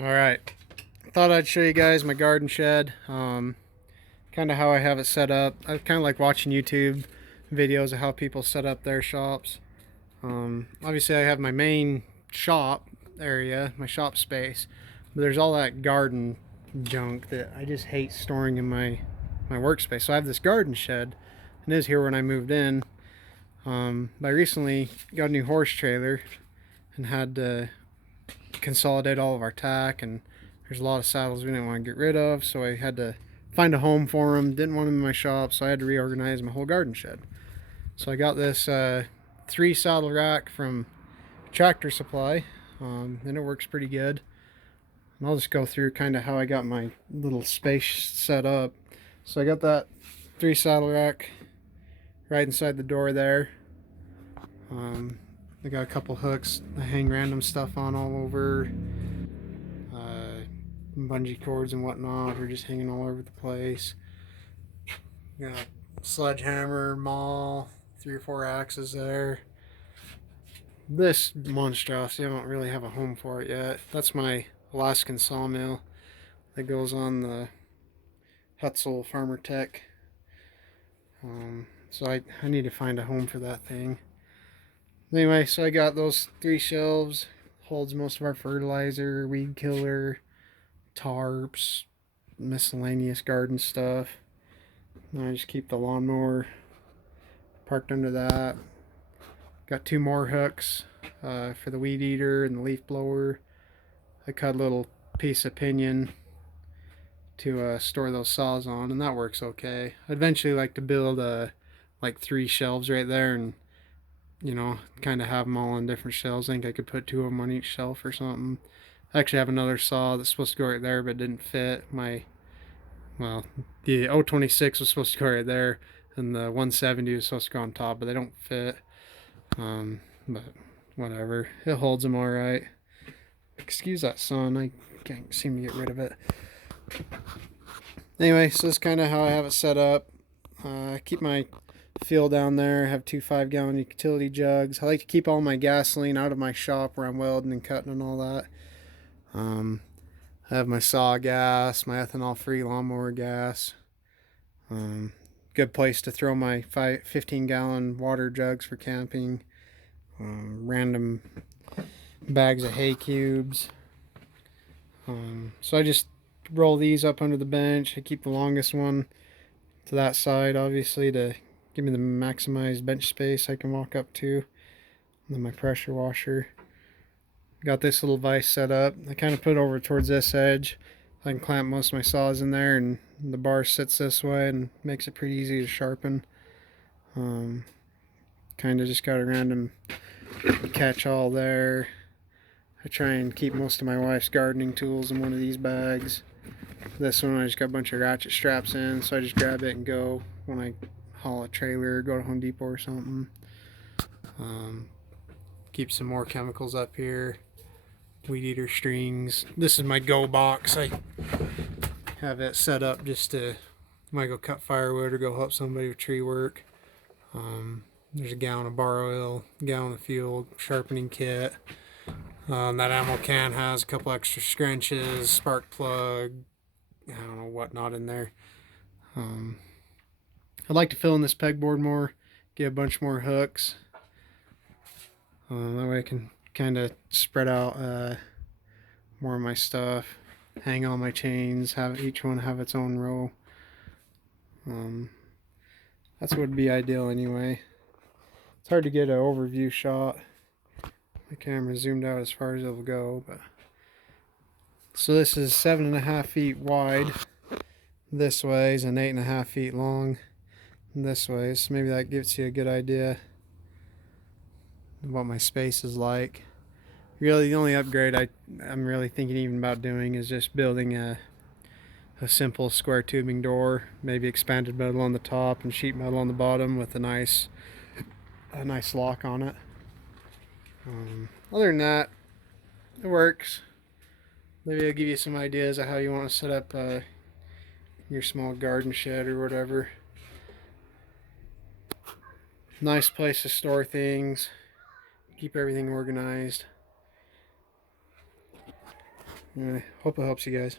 All right, thought I'd show you guys my garden shed. Kind of how I have it set up. I kind of like watching YouTube videos of how people set up their shops. Obviously, I have my main shop area, my shop space, but there's all that garden junk that I just hate storing in my workspace. So I have this garden shed, and it is here when I moved in. I recently got a new horse trailer and had to consolidate all of our tack, and there's a lot of saddles we didn't want to get rid of, so I had to find a home for them. Didn't want them in my shop, so I had to reorganize my whole garden shed. So I got this 3 saddle rack from Tractor Supply, and it works pretty good. And I'll just go through kind of how I got my little space set up. So I got that 3 saddle rack right inside the door there. I got a couple hooks I hang random stuff on all over. Bungee cords and whatnot are just hanging all over the place. Got a sledgehammer, maul, 3 or 4 axes there. This monstrosity, I don't really have a home for it yet. That's my Alaskan sawmill that goes on the Hutzel Farmer Tech. So I need to find a home for that thing. Anyway, so I got those 3 shelves. Holds most of our fertilizer, weed killer, tarps, miscellaneous garden stuff. And I just keep the lawnmower parked under that. Got 2 more hooks for the weed eater and the leaf blower. I cut a little piece of pinion to store those saws on, and that works okay. I'd eventually like to build like 3 shelves right there, and kind of have them all on different shelves. I think I could put 2 of them on each shelf or something. I actually have another saw that's supposed to go right there, but didn't fit. The 026 was supposed to go right there, and the 170 was supposed to go on top, but they don't fit. But whatever, it holds them all right. Excuse that sun, I can't seem to get rid of it. Anyway, so that's kind of how I have it set up. I keep my fuel down there. I have 2 5-gallon utility jugs. I like to keep all my gasoline out of my shop where I'm welding and cutting and all that. I have my saw gas, my ethanol-free lawnmower gas. Good place to throw my 15-gallon water jugs for camping. Random bags of hay cubes. So I just roll these up under the bench. I keep the longest one to that side, obviously, to give me the maximized bench space I can walk up to. And then my pressure washer. Got this little vise set up. I kind of put it over towards this edge. I can clamp most of my saws in there, and the bar sits this way and makes it pretty easy to sharpen. Kind of just got a random catch all there. I try and keep most of my wife's gardening tools in one of these bags. This one I just got a bunch of ratchet straps in, so I just grab it and go when I haul a trailer or go to Home Depot or something. Keep some more chemicals up here. Weed eater strings. This is my go box. I have it set up just to might go cut firewood or go help somebody with tree work. There's a gallon of bar oil, a gallon of fuel, sharpening kit. That ammo can has a couple extra scrunches, spark plug, I don't know what not in there. I'd like to fill in this pegboard more, get a bunch more hooks. That way I can kind of spread out more of my stuff, hang all my chains, have each one have its own row. That's what would be ideal anyway. It's hard to get an overview shot. The camera zoomed out as far as it'll go, but so this is 7.5 feet wide. This way is an 8.5 feet long. This way, so maybe that gives you a good idea of what my space is like. Really, the only upgrade I'm really thinking even about doing is just building a simple square tubing door, maybe expanded metal on the top and sheet metal on the bottom with a nice lock on it. Other than that, it works. Maybe I'll give you some ideas of how you want to set up your small garden shed or whatever. Nice place to store things, keep everything organized. Anyway, hope it helps you guys.